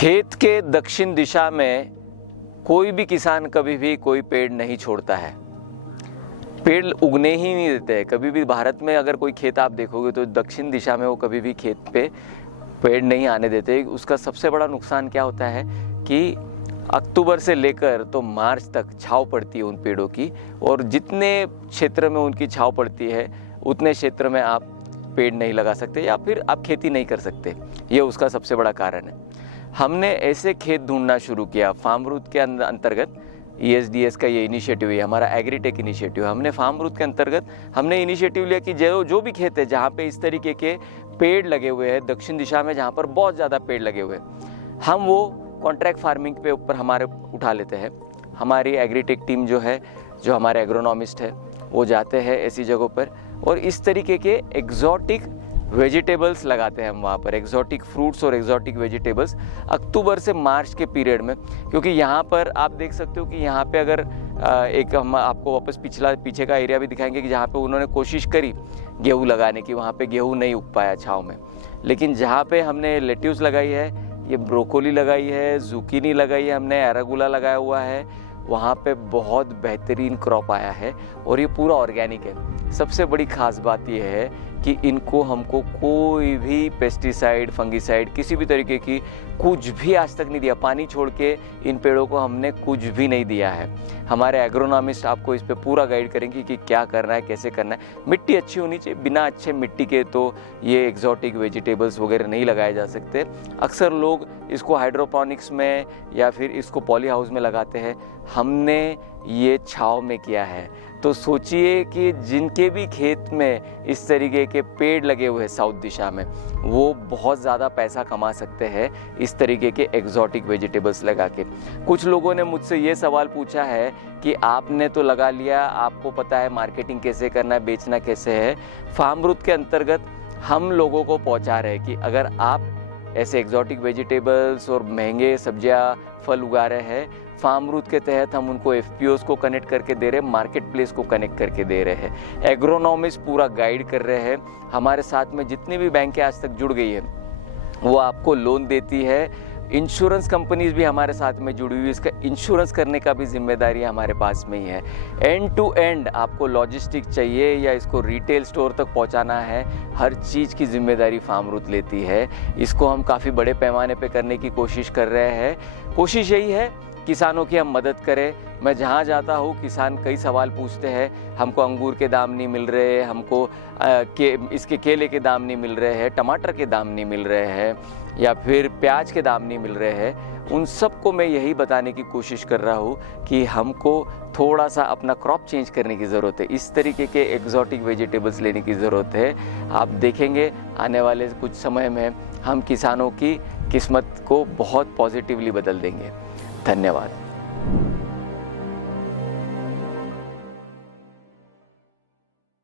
खेत के दक्षिण दिशा में कोई भी किसान कभी भी कोई पेड़ नहीं छोड़ता है। पेड़ उगने ही नहीं देते हैं। कभी भी भारत में अगर कोई खेत आप देखोगे तो दक्षिण दिशा में वो कभी भी खेत पे पेड़ नहीं आने देते। उसका सबसे बड़ा नुकसान क्या होता है कि अक्टूबर से लेकर तो मार्च तक छांव पड़ती है उन पेड़ों की, और जितने क्षेत्र में उनकी छांव पड़ती है उतने क्षेत्र में आप पेड़ नहीं लगा सकते या फिर आप खेती नहीं कर सकते। ये उसका सबसे बड़ा कारण है। हमने ऐसे खेत ढूंढना शुरू किया फार्म रूट के अंतर्गत। ESDS का ये इनिशिएटिव है, हमारा एग्रीटेक इनिशिएटिव। हमने फार्म रूट के अंतर्गत हमने इनिशिएटिव लिया कि जो भी खेत है जहाँ पे इस तरीके के पेड़ लगे हुए हैं दक्षिण दिशा में, जहाँ पर बहुत ज़्यादा पेड़ लगे हुए हैं, हम वो कॉन्ट्रैक्ट फार्मिंग पे ऊपर हमारे उठा लेते हैं। हमारी एग्रीटेक टीम जो है, जो हमारे एग्रोनॉमिस्ट है, वो जाते हैं ऐसी जगहों पर और इस तरीके के एग्जॉटिक वेजिटेबल्स लगाते हैं हम वहाँ पर, एग्जॉटिक फ्रूट्स और एग्जॉटिक वेजिटेबल्स अक्टूबर से मार्च के पीरियड में। क्योंकि यहाँ पर आप देख सकते हो कि यहाँ पे अगर एक हम आपको वापस पीछे का एरिया भी दिखाएंगे कि जहाँ पे उन्होंने कोशिश करी गेहूँ लगाने की, वहाँ पे गेहूँ नहीं उग पाया छाँव में। लेकिन जहाँ पे हमने लेट्यूस लगाई है, ये ब्रोकोली लगाई है, जुकीनी लगाई है, हमने एरागुला लगाया हुआ है, वहाँ पे बहुत बेहतरीन क्रॉप आया है और ये पूरा ऑर्गेनिक है। सबसे बड़ी खास बात ये है कि इनको हमको कोई भी पेस्टिसाइड, फंगिसाइड, किसी भी तरीके की कुछ भी आज तक नहीं दिया। पानी छोड़ के इन पेड़ों को हमने कुछ भी नहीं दिया है। हमारे एग्रोनॉमिस्ट आपको इस पे पूरा गाइड करेंगे कि क्या करना है, कैसे करना है। मिट्टी अच्छी होनी चाहिए, बिना अच्छे मिट्टी के तो ये एग्जॉटिक वेजिटेबल्स वगैरह नहीं लगाए जा सकते। अक्सर लोग इसको हाइड्रोपोनिक्स में या फिर इसको पॉली हाउस में लगाते हैं। हमने ये छाँव में किया है। तो सोचिए कि जिनके भी खेत में इस तरीके के पेड़ लगे हुए हैं साउथ दिशा में, वो बहुत ज़्यादा पैसा कमा सकते हैं इस तरीके के एग्जॉटिक वेजिटेबल्स लगा के। कुछ लोगों ने मुझसे ये सवाल पूछा है कि आपने तो लगा लिया, आपको पता है मार्केटिंग कैसे करना है, बेचना कैसे है। फार्म रूट के अंतर्गत हम लोगों को पहुंचा रहे हैं कि अगर आप ऐसे एग्जॉटिक वेजिटेबल्स और महंगे सब्जियां, फल उगा रहे हैं, फार्म रूट के तहत हम उनको FPOs को कनेक्ट करके दे रहे हैं, मार्केट प्लेस को कनेक्ट करके दे रहे हैं। एग्रोनॉमिस्ट पूरा गाइड कर रहे हैं। हमारे साथ में जितनी भी बैंकें आज तक जुड़ गई है वो आपको लोन देती है। इंश्योरेंस कंपनीज भी हमारे साथ में जुड़ी हुई है। इसका इंश्योरेंस करने का भी जिम्मेदारी हमारे पास में ही है। एंड टू एंड आपको लॉजिस्टिक चाहिए या इसको रिटेल स्टोर तक पहुंचाना है, हर चीज़ की जिम्मेदारी फार्म रूट लेती है। इसको हम काफ़ी बड़े पैमाने पे करने की कोशिश कर रहे हैं। कोशिश यही है किसानों की हम मदद करें। मैं जहाँ जाता हूँ किसान कई सवाल पूछते हैं, हमको अंगूर के दाम नहीं मिल रहे, हमको इसके केले के दाम नहीं मिल रहे हैं, टमाटर के दाम नहीं मिल रहे हैं या फिर प्याज के दाम नहीं मिल रहे हैं। उन सबको मैं यही बताने की कोशिश कर रहा हूँ कि हमको थोड़ा सा अपना क्रॉप चेंज करने की ज़रूरत है। इस तरीके के एग्जॉटिक वेजिटेबल्स लेने की ज़रूरत है। आप देखेंगे आने वाले कुछ समय में हम किसानों की किस्मत को बहुत पॉजिटिवली बदल देंगे। धन्यवाद।